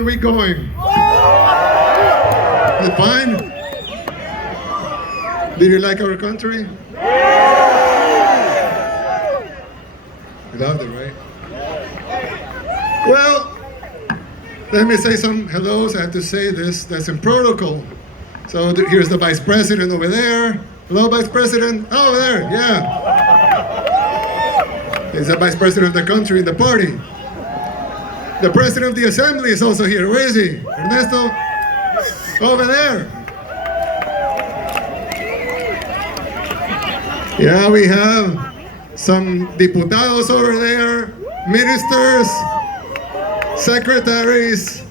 Bitcoin week going? Is it fine? Did you like our country? You loved it, right? Well, let me say some hellos. I have to say this. That's in protocol. So here's the vice president over there. Hello, vice president. Oh, over there, yeah. He's the vice president of the country in the party. The president of the assembly is also here. Where is he? Ernesto? Over there. Yeah, we have some diputados over there, ministers, secretaries.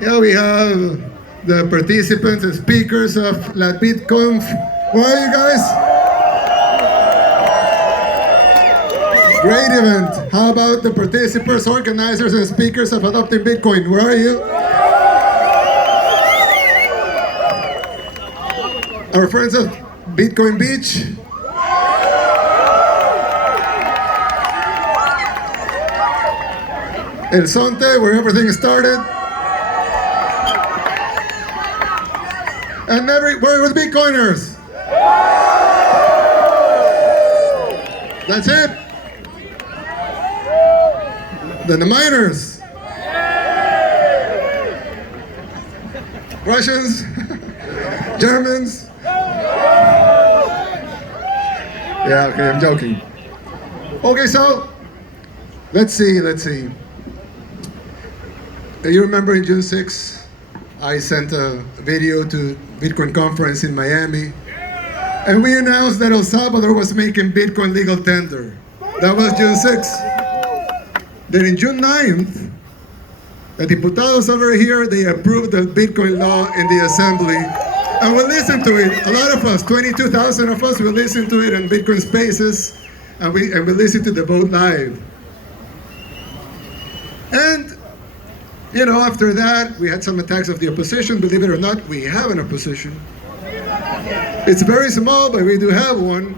Yeah, we have the participants and speakers of La BitConf. Where are you guys? Great event. How about the participants, organizers, and speakers of Adopting Bitcoin? Where are you? Our friends of Bitcoin Beach. El Sonte, where everything started. And where was Bitcoiners? That's it. Then the miners. Russians, Germans. Yeah, okay, I'm joking. Okay, so let's see. You remember in June 6, I sent a video to Bitcoin conference in Miami, and we announced that El Salvador was making Bitcoin legal tender. That was June 6. Then in June 9th, the diputados over here, they approved the Bitcoin law in the assembly, and we listened to it. A lot of us, 22,000 of us, we listened to it in Bitcoin Spaces, and we listened to the vote live. And you know, after that, we had some attacks of the opposition. Believe it or not, we have an opposition. It's very small, but we do have one.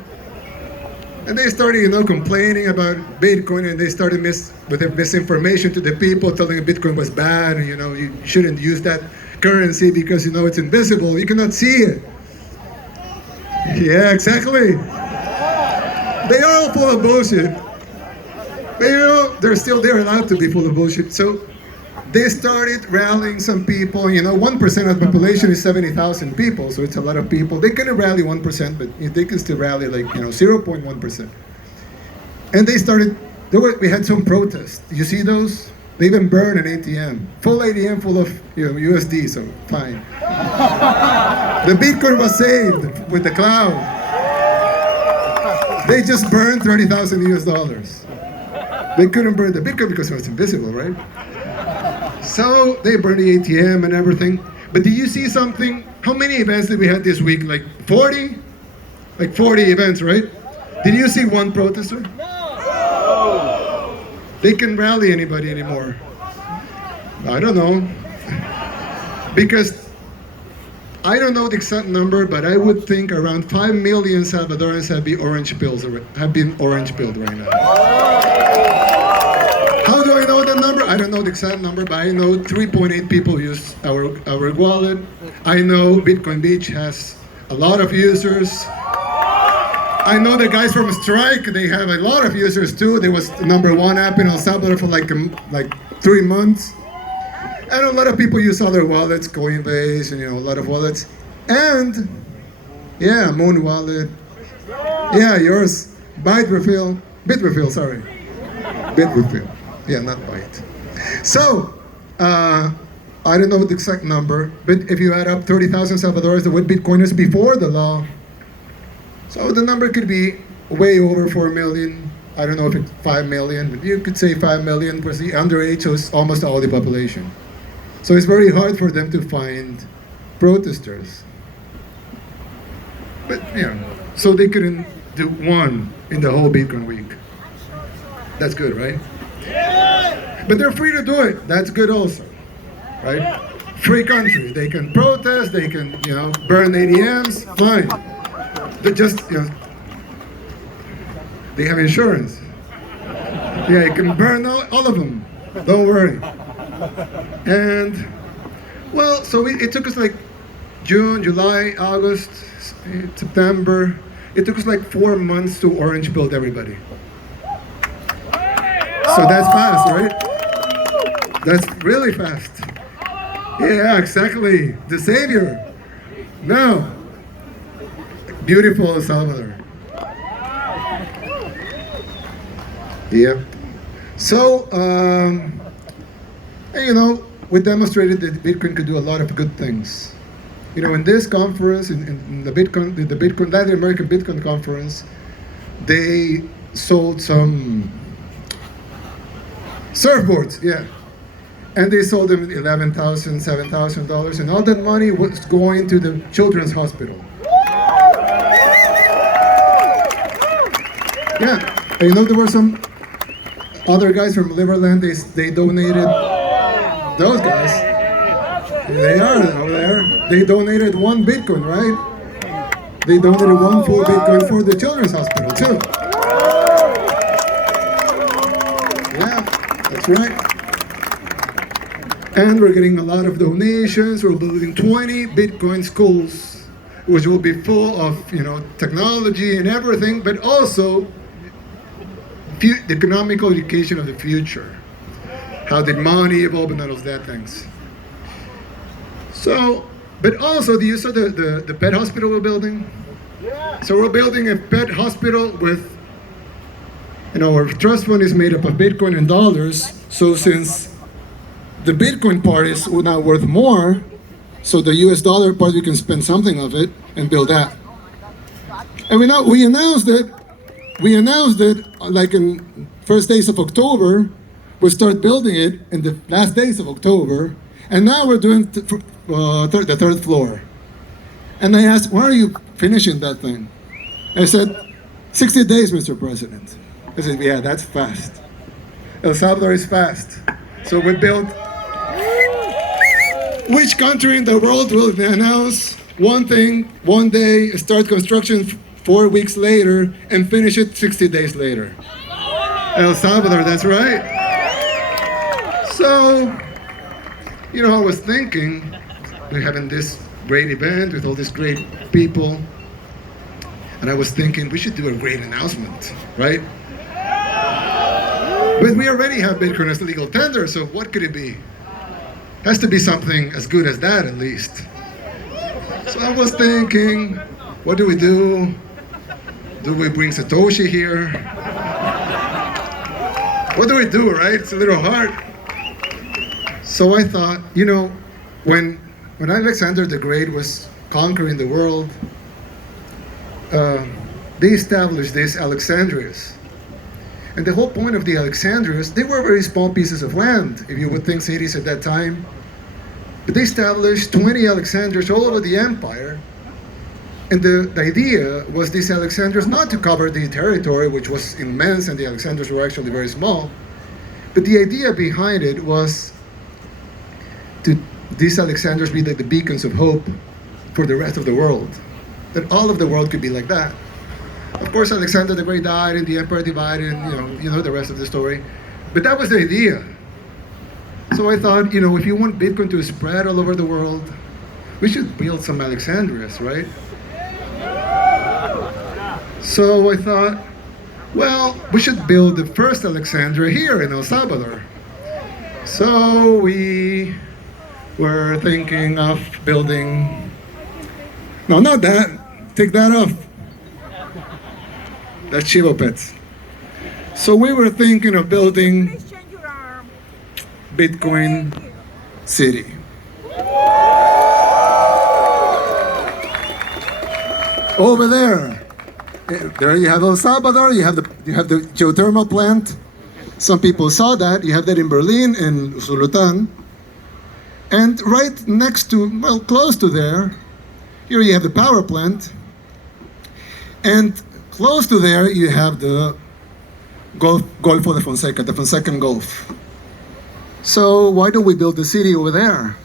And they started, complaining about Bitcoin, and they started with the misinformation to the people, telling them Bitcoin was bad, and, you shouldn't use that currency because, it's invisible. You cannot see it. Yeah, exactly. They are all full of bullshit. But, they're allowed to be full of bullshit. So they started rallying some people. 1% of the population is 70,000 people, so it's a lot of people. They couldn't rally 1%, but they can still rally 0.1%. And they started, we had some protests. You see those? They even burned an ATM. Full ATM full of USD, so fine. The Bitcoin was saved with the cloud. They just burned $30,000 US. They couldn't burn the Bitcoin because it was invisible, right? So they burned the ATM and everything. But do you see something? How many events did we have this week? Like 40? Like 40 events, right? Did you see one protester? No. They can rally anybody anymore. I don't know. Because I don't know the exact number, but I would think around 5 million Salvadorans have been orange pilled right now. How do I know the number? I don't know the exact number, but I know 3.8 people use our wallet. I know Bitcoin Beach has a lot of users. I know the guys from Strike, they have a lot of users too. They was the #1 app in El Salvador for like 3 months. And a lot of people use other wallets, Coinbase, and a lot of wallets. And yeah, Moon Wallet. Yeah, yours. Bitrefill, sorry. Bitrefill. Yeah, not Byte. So, I don't know the exact number, but if you add up 30,000 Salvadorans that were Bitcoiners before the law, so the number could be way over 4 million. I don't know if it's 5 million, but you could say 5 million because the underage, so it's almost all the population. So it's very hard for them to find protesters. But, so they couldn't do one in the whole Bitcoin week. That's good, right? But they're free to do it. That's good also, right? Free country. They can protest. They can, burn ATMs. Fine. They just, they have insurance. Yeah, you can burn all of them. Don't worry. And, well, so it took us like June, July, August, September. It took us like 4 months to orange build everybody. So that's fast, right? That's really fast. Yeah, exactly. The savior. Now, beautiful Salvador. Yeah. So, and, we demonstrated that Bitcoin could do a lot of good things. In this conference, in the Latin American Bitcoin conference, they sold some surfboards, yeah. And they sold them at $11,000, $7,000, and all that money was going to the children's hospital. Yeah, and there were some other guys from Liverland, they donated, those guys, they are over there, they donated 1 Bitcoin, right? They donated 1 full Bitcoin for the children's hospital, too. Yeah, that's right. And we're getting a lot of donations. We're building 20 Bitcoin schools, which will be full of, technology and everything, but also the economical education of the future. How did money evolve and all of that things. So, but also, do you saw the pet hospital we're building? Yeah. So we're building a pet hospital with, our trust fund is made up of Bitcoin and dollars. So since the Bitcoin part is now worth more, so the US dollar part, we can spend something of it and build that. And we announced it like in first days of October. We start building it in the last days of October, and now we're doing the third floor. And I asked, "Why are you finishing that thing?" I said, 60 days, Mr. President. I said, "Yeah, that's fast. El Salvador is fast." So we built. Which country in the world will announce one thing, one day, start construction 4 weeks later, and finish it 60 days later? El Salvador, that's right. So, I was thinking, we're having this great event with all these great people, and I was thinking we should do a great announcement, right? But we already have Bitcoin as legal tender, so what could it be? Has to be something as good as that, at least. So I was thinking, what do we do? Do we bring Satoshi here? What do we do, right? It's a little hard. So I thought, when Alexander the Great was conquering the world, they established these Alexandrias. And the whole point of the Alexandrias, they were very small pieces of land, if you would think cities at that time. But they established 20 Alexandrias all over the empire. And the idea was these Alexandrias not to cover the territory, which was immense, and the Alexandrias were actually very small. But the idea behind it was to these Alexandrias be like the beacons of hope for the rest of the world. That all of the world could be like that. Of course, Alexander the Great died and the empire divided, and you know the rest of the story. But that was the idea. So I thought, if you want Bitcoin to spread all over the world, we should build some Alexandrias, right? So I thought, well, we should build the first Alexandria here in El Salvador. So we were thinking of building, no, not that, take that off. That's Chivo Pets. So we were thinking of building Bitcoin City. Over there you have El Salvador, you have the geothermal plant. Some people saw that. You have that in Berlin, in Zulutan. And right next to, well, close to there, here you have the power plant. And close to there, you have the Golfo de Fonseca, the Fonsecan Gulf. So why don't we build the city over there,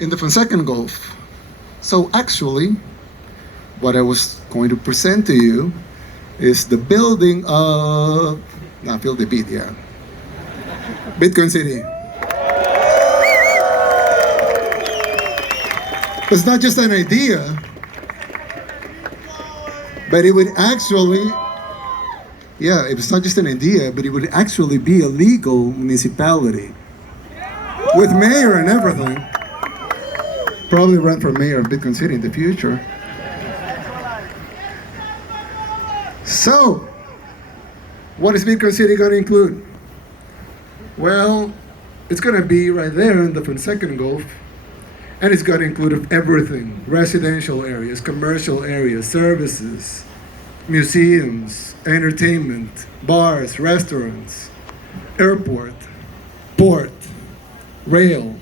in the Fonsecan Gulf? So actually, what I was going to present to you is the building of, feel the beat, yeah. Bitcoin City. It's not just an idea, but it would actually, yeah, it's not just an idea, but it would actually be a legal municipality with mayor and everything. Probably run for mayor of Bitcoin City in the future. So, what is Bitcoin City going to include? Well, it's going to be right there in the second Gulf, and it's going to include everything: residential areas, commercial areas, services, museums, entertainment, bars, restaurants, airport, port, rail,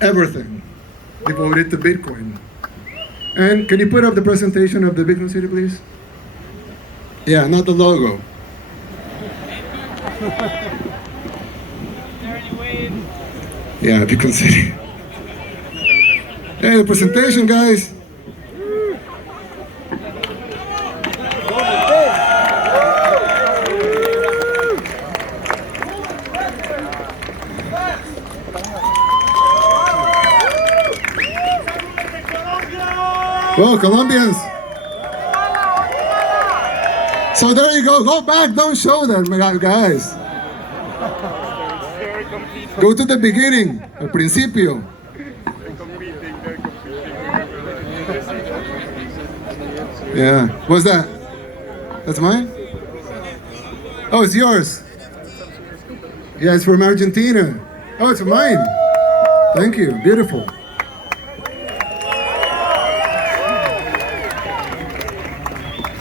everything devoted to Bitcoin. And can you put up the presentation of the Bitcoin City, please? Yeah, not the logo. Yeah, Bitcoin City. Hey, the presentation, guys. Well, Colombians. So there you go. Go back. Don't show them, guys. Go to the beginning, al principio. Yeah. What's that? That's mine? Oh, it's yours. Yeah, it's from Argentina. Oh, it's mine. Thank you. Beautiful.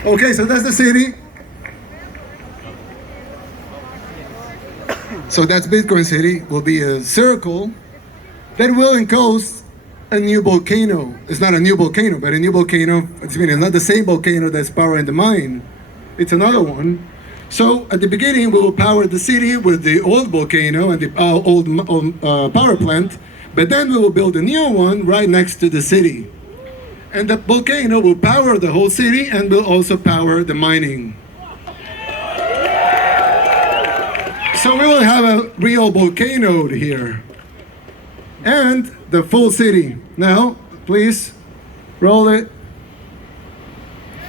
Okay, so that's the city. So that's Bitcoin City. Will be a circle that will enclose a new volcano. It's not a new volcano, but a new volcano. It's not the same volcano that's powering the mine. It's another one. So at the beginning, we will power the city with the old volcano and the old power plant. But then we will build a new one right next to the city. And the volcano will power the whole city and will also power the mining. So we will have a real volcano here. And the full city. Now, please, roll it.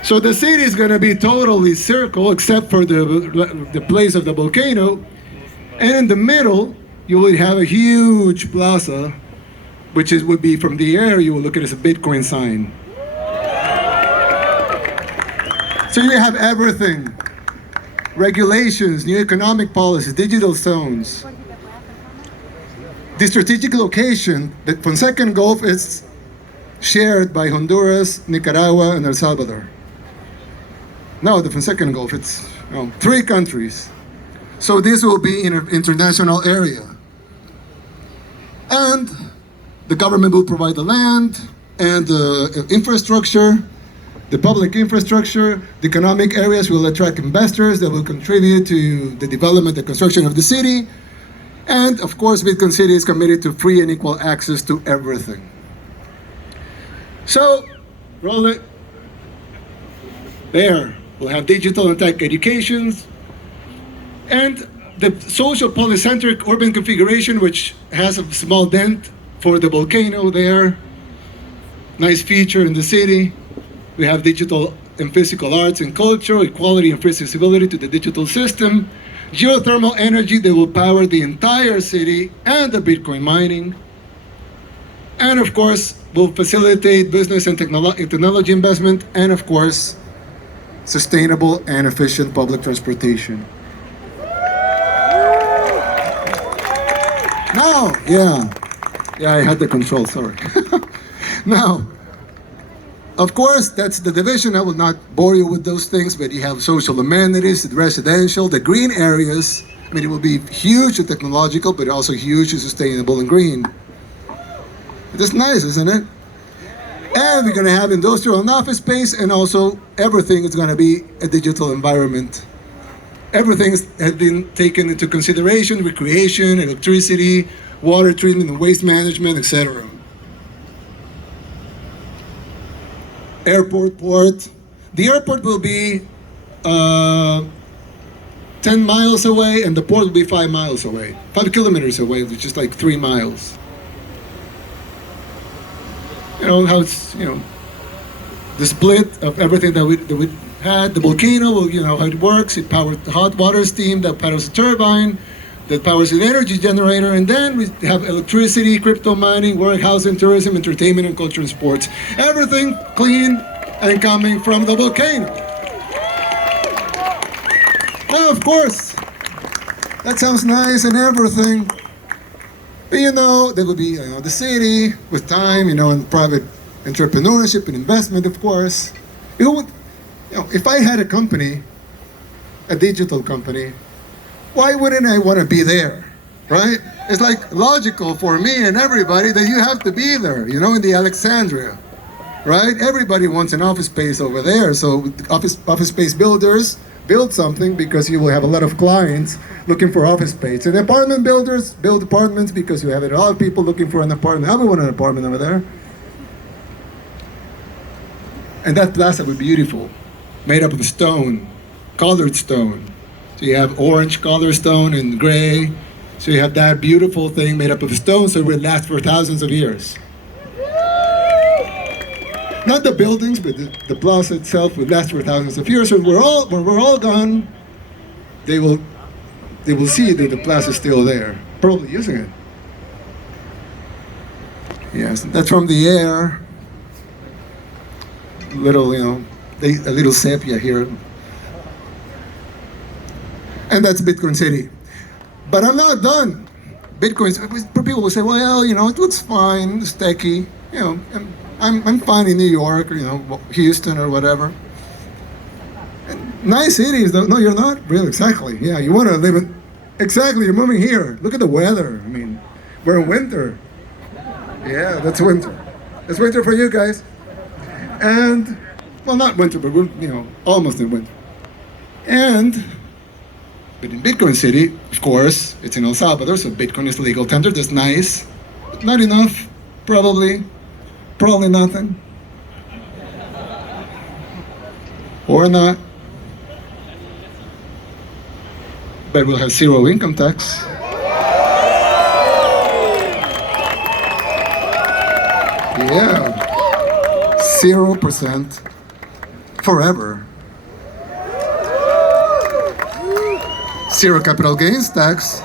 So the city is going to be totally circle except for the place of the volcano. And in the middle, you will have a huge plaza, which would be from the air, you will look at it as a Bitcoin sign. So you have everything. Regulations, new economic policies, digital zones. The strategic location, the Fonseca Gulf, is shared by Honduras, Nicaragua, and El Salvador. No, the Fonseca Gulf, it's 3 countries. So this will be in an international area. And the government will provide the land and the infrastructure, the public infrastructure. The economic areas will attract investors that will contribute to the development and construction of the city. And of course, Bitcoin City is committed to free and equal access to everything. So, roll it. There, we'll have digital and tech educations. And the social polycentric urban configuration, which has a small dent for the volcano there. Nice feature in the city. We have digital and physical arts and culture, equality and free accessibility to the digital system, geothermal energy that will power the entire city and the Bitcoin mining. And of course, will facilitate business and technology investment, and of course, sustainable and efficient public transportation. Now, yeah, I had the control, sorry. Now, of course, that's the division. I will not bore you with those things, but you have social amenities, the residential, the green areas. I mean, it will be huge and technological, but also huge and sustainable and green. That's nice, isn't it? And we're going to have industrial and office space, and also everything is going to be a digital environment. Everything has been taken into consideration: recreation, electricity, water treatment and waste management, etc. Airport, port. The airport will be 10 miles away, and the port will be 5 miles away. 5 kilometers away, which is like 3 miles. how it's, the split of everything that we had. The volcano, how it works. It powers the hot water steam that powers the turbine, that powers the energy generator, and then we have electricity, crypto mining, warehousing, tourism, entertainment, and culture and sports. Everything clean and coming from the volcano. Now, of course, that sounds nice and everything, but there would be the city with time, and private entrepreneurship and investment, of course. If I had a company, a digital company, why wouldn't I want to be there, right? It's like logical for me and everybody that you have to be there, in the Alexandria, right? Everybody wants an office space over there, so office space builders build something because you will have a lot of clients looking for office space. And apartment builders build apartments because you have a lot of people looking for an apartment. I would want an apartment over there. And that plaza would be beautiful, made up of stone, colored stone. So you have orange color stone and gray. So you have that beautiful thing made up of stone, so it will last for thousands of years. Not the buildings, but the plaza itself will last for thousands of years. So when we're all gone, they will see that the plaza is still there, probably using it. Yes, that's from the air. A little sepia here. And that's Bitcoin City. But I'm not done. People will say, well, it looks fine, it's techy. I'm fine in New York, or, Houston or whatever. And nice cities, though. No, you're not? Really, exactly. Yeah, you want to live in... Exactly, you're moving here. Look at the weather. I mean, we're in winter. Yeah, that's winter. It's winter for you guys. And, well, not winter, but we're, almost in winter. But in Bitcoin City, of course, it's in El Salvador, so Bitcoin is legal tender. That's nice. But not enough, probably. Probably nothing. Or not. But we'll have zero income tax. Yeah. 0% forever. Zero capital gains tax.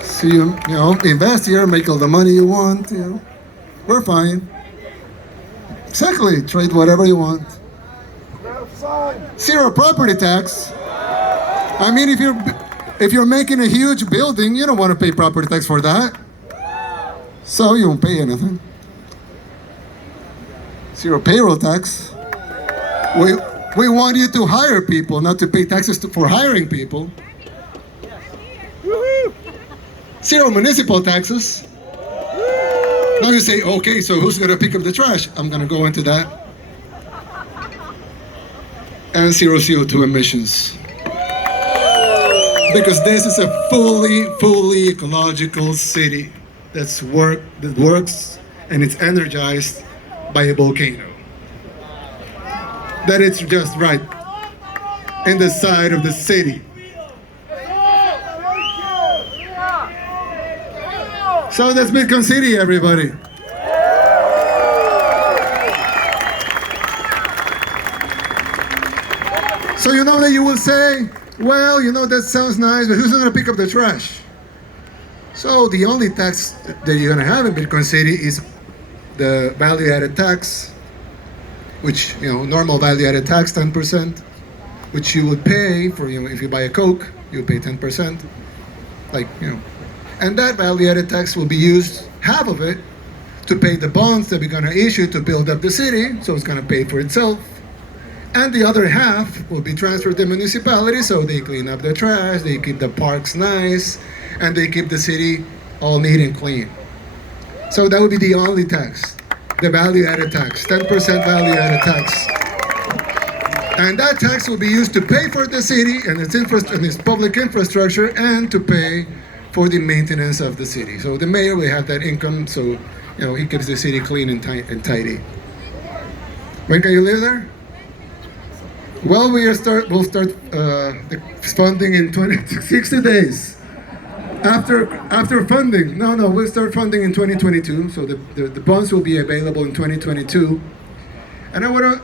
So you invest here, make all the money you want, we're fine. Exactly, trade whatever you want. Zero property tax. I mean, if you're making a huge building, you don't want to pay property tax for that. So you won't pay anything. Zero payroll tax. We want you to hire people, not to pay taxes for hiring people. Zero municipal taxes. Now you say, okay, so who's going to pick up the trash? I'm going to go into that. And zero CO2 emissions. Because this is a fully ecological city that works and it's energized by a volcano. That it's just right in the side of the city. So that's Bitcoin City, everybody. So that you will say, well, that sounds nice, but who's going to pick up the trash? So the only tax that you're going to have in Bitcoin City is the value-added tax, which, normal value-added tax, 10%, which you would pay for, if you buy a Coke, you pay 10%, and that value-added tax will be used, half of it, to pay the bonds that we're going to issue to build up the city, so it's going to pay for itself. And the other half will be transferred to municipalities, so they clean up the trash, they keep the parks nice, and they keep the city all neat and clean. So that would be the only tax, the value-added tax, 10% value-added tax. And that tax will be used to pay for the city and its public infrastructure, and to pay for the maintenance of the city. So the mayor will have that income, so he keeps the city clean and tidy. When can you live there? Well, we'll start the funding in 60 days. After funding, no, we'll start funding in 2022. So the bonds will be available in 2022. And I want to,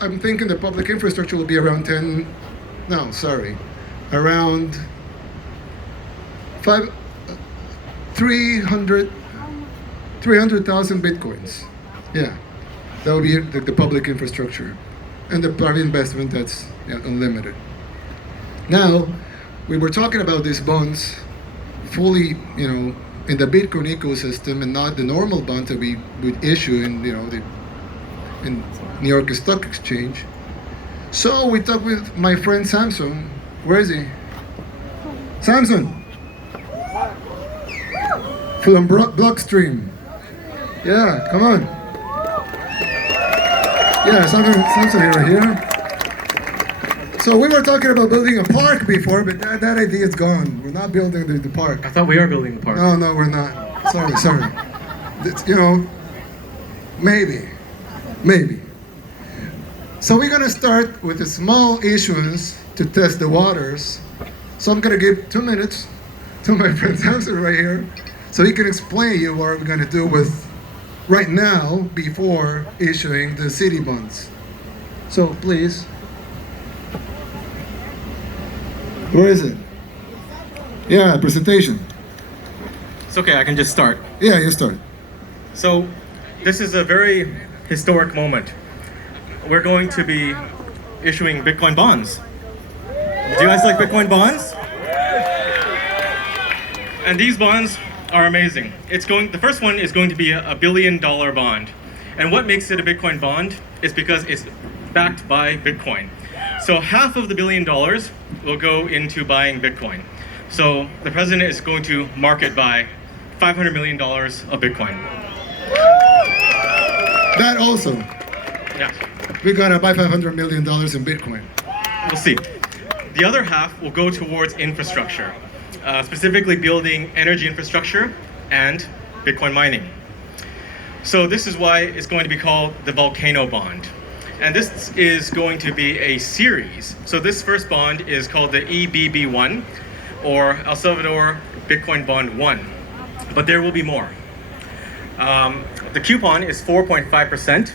I'm thinking the public infrastructure will be around around 300,000 bitcoins. Yeah, that will be the public infrastructure, and the private investment that's unlimited. Now, we were talking about these bonds fully, in the Bitcoin ecosystem, and not the normal bonds that we would issue in, in New York Stock Exchange. So we talked with my friend Samson. Where is he? Samson from Blockstream. Yeah, come on. Yeah, Samson here. So we were talking about building a park before, but that idea is gone. We're not building the park. I thought we are building the park. No, we're not. Sorry. It's, maybe. So we're gonna start with a small issuance to test the waters. So I'm gonna give 2 minutes to my friend Samson right here, so he can explain you what we're gonna do with right now before issuing the city bonds. So please. Where is it? Yeah, presentation. It's okay, I can just start. Yeah, you start. So, this is a very historic moment. We're going to be issuing Bitcoin bonds. Do you guys like Bitcoin bonds? And these bonds are amazing. The first one is going to be a $1 billion bond. And what makes it a Bitcoin bond is because it's backed by Bitcoin. So half of the $1 billion will go into buying Bitcoin. So the president is going to market buy $500 million of Bitcoin. That also. Yeah. We're gonna buy $500 million in Bitcoin. We'll see. The other half will go towards infrastructure, specifically building energy infrastructure and Bitcoin mining. So this is why it's going to be called the Volcano Bond. And this is going to be a series. So this first bond is called the EBB1, or El Salvador Bitcoin Bond 1. But there will be more. The coupon is 4.5%,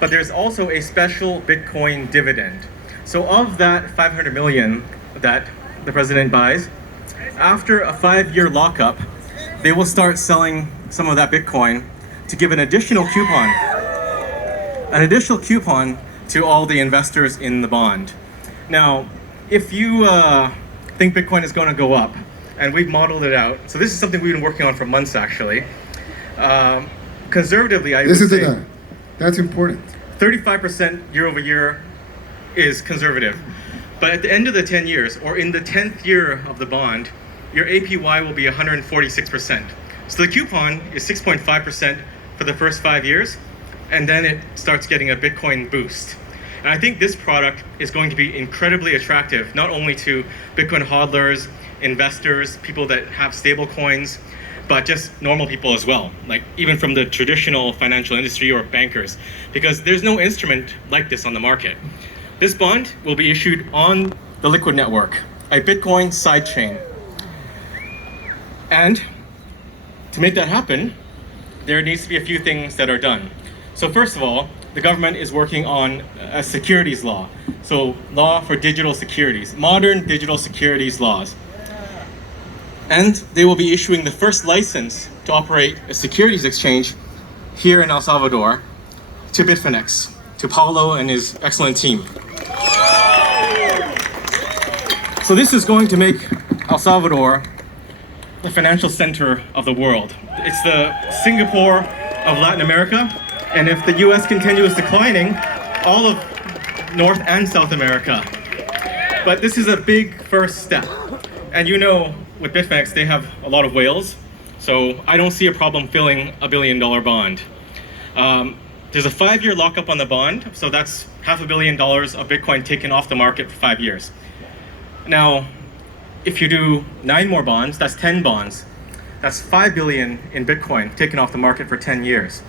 but there's also a special Bitcoin dividend. So of that 500 million that the president buys, after a 5-year lockup, they will start selling some of that Bitcoin to give an additional coupon to all the investors in the bond. Now, if you think Bitcoin is going to go up, and we've modeled it out, so this is something we've been working on for months actually. Conservatively, I would say that's important. 35% year over year is conservative. But at the end of the 10 years, or in the 10th year of the bond, your APY will be 146%. So the coupon is 6.5% for the first 5 years, and then it starts getting a Bitcoin boost. And I think this product is going to be incredibly attractive, not only to Bitcoin hodlers, investors, people that have stable coins, but just normal people as well, like even from the traditional financial industry or bankers, because there's no instrument like this on the market. This bond will be issued on the Liquid network, a Bitcoin sidechain. And to make that happen, there needs to be a few things that are done. So first of all, the government is working on a securities law. So law for digital securities, modern digital securities laws. And they will be issuing the first license to operate a securities exchange here in El Salvador to Bitfinex, to Paulo and his excellent team. So this is going to make El Salvador the financial center of the world. It's the Singapore of Latin America, and if the US continues declining, all of North and South America. But this is a big first step. And with Bitfinex, they have a lot of whales, so I don't see a problem filling a $1 billion bond. There's a 5-year lockup on the bond, so that's $500 million of Bitcoin taken off the market for 5 years. Now, if you do 9 more bonds, that's 10 bonds. That's 5 billion in Bitcoin taken off the market for 10 years.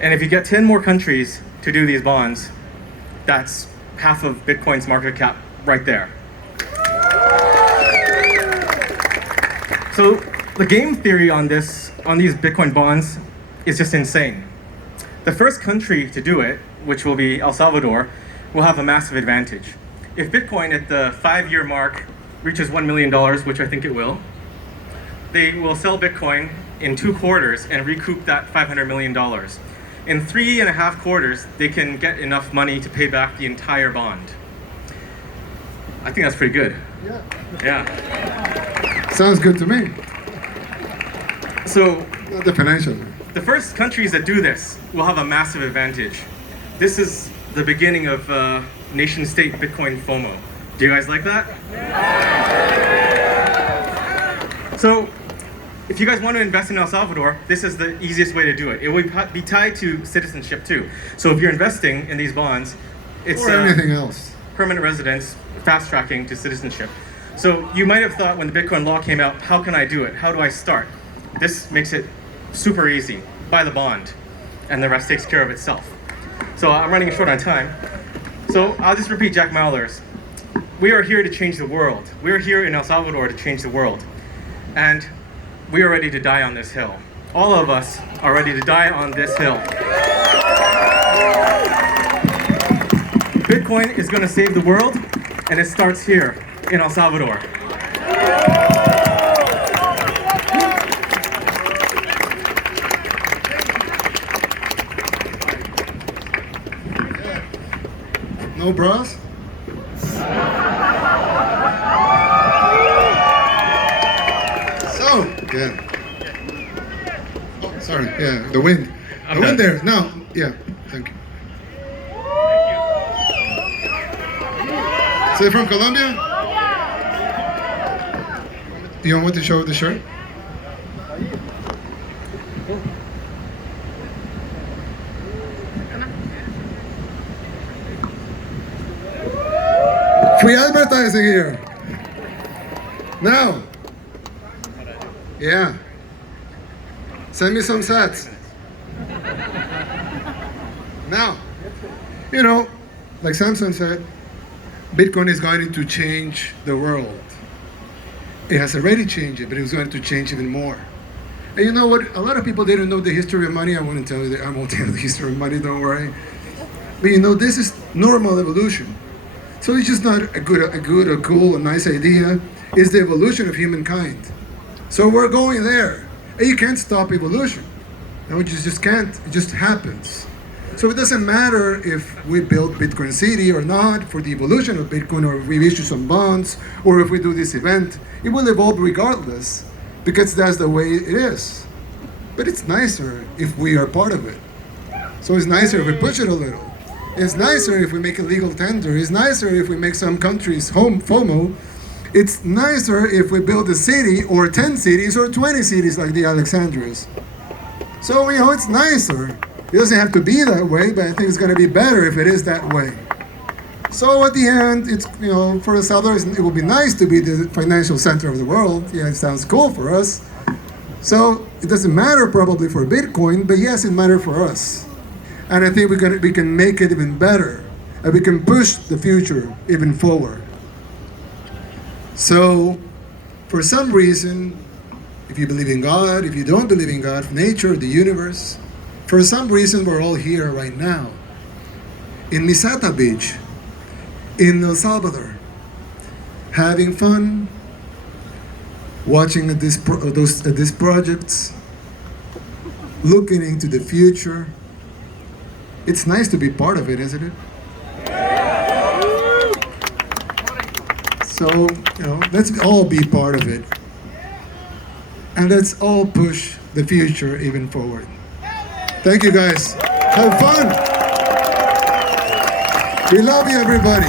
And if you get 10 more countries to do these bonds, that's half of Bitcoin's market cap right there. So the game theory on these Bitcoin bonds is just insane. The first country to do it, which will be El Salvador, will have a massive advantage. If Bitcoin at the 5-year mark reaches $1 million, which I think it will, they will sell Bitcoin in 2 quarters and recoup that $500 million. In 3.5 quarters, they can get enough money to pay back the entire bond. I think that's pretty good. Yeah. Sounds good to me. So Not the financial. the first countries that do this will have a massive advantage. This is the beginning of nation-state Bitcoin FOMO. Do you guys like that? So if you guys want to invest in El Salvador, this is the easiest way to do it. It will be tied to citizenship too. So if you're investing in these bonds, it's Or anything else. permanent residence, fast tracking to citizenship. So you might have thought when the Bitcoin law came out, how can I do it? How do I start? This makes it super easy. Buy the bond, and the rest takes care of itself. So I'm running short on time. So I'll just repeat Jack Mallers. We are here to change the world. We are here in El Salvador to change the world. And we are ready to die on this hill. All of us are ready to die on this hill. Bitcoin is going to save the world, and it starts here in El Salvador. No bras? So, yeah. Oh, sorry, yeah, the wind. I'm The wind done. there. No, yeah, thank you. So you're from Colombia? You want to show the shirt? Free advertising here. Now. Yeah. Send me some sats. Now. You know, like Samson said, Bitcoin is going to change the world. It has already changed it, but it's going to change even more. And you know what? A lot of people didn't know the history of money. I won't tell you the history of money, don't worry. But you know, this is normal evolution. So it's just not a good, a cool, a nice idea. It's the evolution of humankind. So we're going there. And you can't stop evolution. No, you just can't. It just happens. So it doesn't matter if we build Bitcoin City or not for the evolution of Bitcoin, or if we issue some bonds, or if we do this event. It will evolve regardless, because that's the way it is. But it's nicer if we are part of it. So it's nicer if we push it a little. It's nicer if we make a legal tender. It's nicer if we make some countries home FOMO. It's nicer if we build a city or 10 cities or 20 cities like the Alexandrias. So, you know, it's nicer. It doesn't have to be that way, but I think it's going to be better if it is that way. So at the end, it's, you know, for El Salvador, it will be nice to be the financial center of the world. Yeah, it sounds cool for us. So it doesn't matter probably for Bitcoin, but yes, it matters for us. And I think we can make it even better, and we can push the future even forward. So, for some reason, if you believe in God, if you don't believe in God, nature, the universe, for some reason we're all here right now, in Misata Beach, in El Salvador, having fun, watching these projects, looking into the future. It's nice to be part of it, isn't it? So, you know, let's all be part of it. And let's all push the future even forward. Thank you, guys. Have fun. We love you, everybody.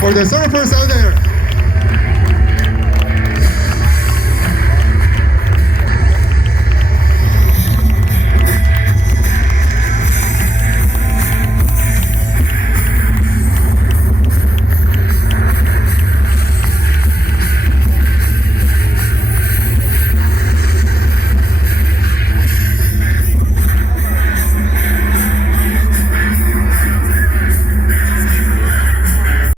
For the surfers out there.